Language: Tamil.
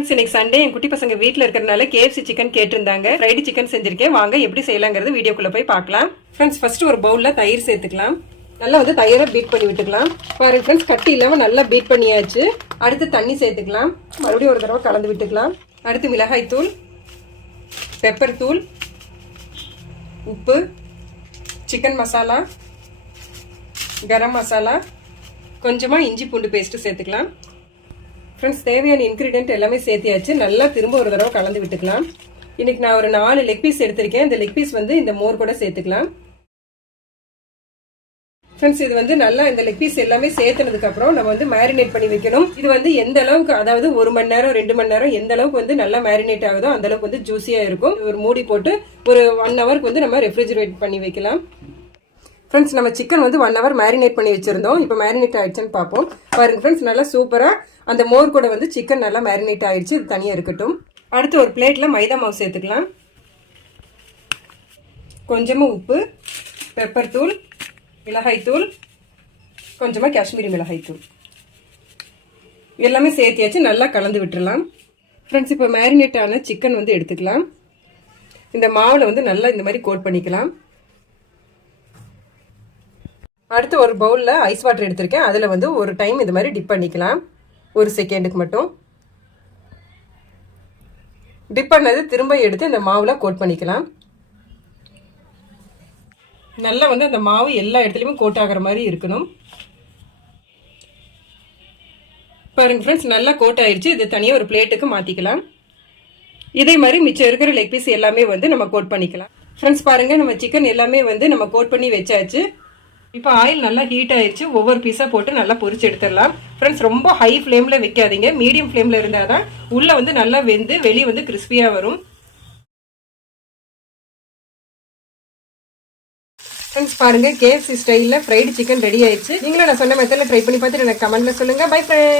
ஃப்ரெண்ட்ஸ், இன்னைக்கு சண்டே என் குட்டி பசங்க வீட்டில் இருக்கிறனால KFC சிக்கன் கேட்டிருந்தாங்க. ஃப்ரைடு சிக்கன் செஞ்சிருக்கேன். வாங்க எப்படி செய்யலாங்கிறது வீடியோக்குள்ள போய் பார்க்கலாம். ஃப்ரெண்ட்ஸ், ஃபர்ஸ்ட் ஒரு பவுல்ல தயிர் சேர்த்துக்கலாம். நல்லா தயிரை பீட் பண்ணி விட்டுக்கலாம். பாருங்க ஃப்ரெண்ட்ஸ், கட்டி இல்லாம நல்லா பீட் பண்ணியாச்சு. அடுத்து தண்ணி சேர்த்துக்கலாம். மறுபடியும் ஒரு தடவை கலந்து விட்டுக்கலாம். அடுத்து மிளகாய் தூள், பெப்பர் தூள், உப்பு, சிக்கன் மசாலா, கரம் மசாலா, கொஞ்சமா இஞ்சி பூண்டு பேஸ்ட் சேர்த்துக்கலாம். ஃப்ரெண்ட்ஸ், தேவையான இன்கிரீடியன்ட் எல்லாமே சேர்த்தியாச்சு. நல்லா திரும்ப ஒரு தடவை கலந்து விட்டுக்கலாம். இன்னைக்கு நான் ஒரு 4 லெக் பீஸ் எடுத்திருக்கேன். இந்த லெக் பீஸ் இந்த மோர் கூட சேர்த்துக்கலாம். ஃப்ரெண்ட்ஸ், இது நல்லா இந்த லெக் பீஸ் எல்லாமே சேர்த்தனதுக்கு அப்புறம் நம்ம மேரினேட் பண்ணி வைக்கணும். இது எந்த அளவுக்கு, அதாவது 1 மணி நேரம் 2 மணி நேரம் எந்த அளவுக்கு நல்லா மேரினேட் ஆகுதோ அந்த அளவுக்கு ஜூசியா இருக்கும். ஒரு மூடி போட்டு ஒரு 1 ஹவருக்கு நம்ம ரெஃப்ரிஜரேட் பண்ணி வைக்கலாம். ஃப்ரெண்ட்ஸ், நம்ம சிக்கன் 1 ஹவர் மேரினேட் பண்ணி வச்சிருந்தோம். இப்போ மேரினேட் ஆயிடுச்சுன்னு பார்ப்போம். பாருங்க ஃப்ரெண்ட்ஸ், நல்லா சூப்பரா அந்த மோர் கூட சிக்கன் நல்லா மேரினேட் ஆயிடுச்சு. இது தனியாக இருக்கட்டும். அடுத்து ஒரு பிளேட்ல மைதா மாவு சேர்த்துக்கலாம். கொஞ்சமா உப்பு, பெப்பர் தூள், மிளகாய் தூள், கொஞ்சமா காஷ்மீரி மிளகாய் தூள் எல்லாமே சேர்த்தியாச்சு. நல்லா கலந்து விட்டுறலாம். ஃப்ரெண்ட்ஸ், இப்போ மேரினேட் ஆன சிக்கன் எடுத்துக்கலாம். இந்த மாவுல நல்லா இந்த மாதிரி கோட் பண்ணிக்கலாம். அடுத்து ஒரு பவுல்ல ஐஸ் வாட்டர் எடுத்திருக்கேன். அதுல ஒரு டைம் இந்த மாதிரி டிப் பண்ணிக்கலாம். 1 செகண்டுக்கு மட்டும் டிப் பண்ணது திரும்ப எடுத்து இந்த மாவுல கோட் பண்ணிக்கலாம். நல்லா அந்த மாவு எல்லா இடத்துலயுமே கோட் ஆகிற மாதிரி இருக்கணும். பாருங்க ஃப்ரெண்ட்ஸ், நல்லா கோட் ஆயிடுச்சு. இது தனியாக ஒரு பிளேட்டுக்கு மாத்திக்கலாம். இதே மாதிரி மிச்சம் இருக்கிற லெக் பீஸ் எல்லாமே நம்ம கோட் பண்ணிக்கலாம். ஃப்ரெண்ட்ஸ், பாருங்க நம்ம சிக்கன் எல்லாமே நம்ம கோட் பண்ணி வச்சாச்சு. இப்போ ஆயில் நல்லா ஹீட் ஆயிடுச்சு. ஒவ்வொரு பீஸா போட்டு நல்லா பொரிச்சு எடுத்துடலாம். ஃப்ரெண்ட்ஸ், ரொம்ப ஹை ஃப்ளேம்ல வைக்காதீங்க. மீடியம் ஃப்ளேம்ல இருந்தாதான் உள்ள நல்லா வெந்து வெளியே கிறிஸ்பியா வரும். ஃப்ரெண்ட்ஸ், பாருங்க KFC ஸ்டைல்ல ஃப்ரைடு சிக்கன் ரெடி ஆயிடுச்சு. நீங்களும் நான் சொன்ன மெத்தட்ல ட்ரை பண்ணி பார்த்துட்டு எனக்கு கமெண்ட்ல சொல்லுங்க. Bye friends.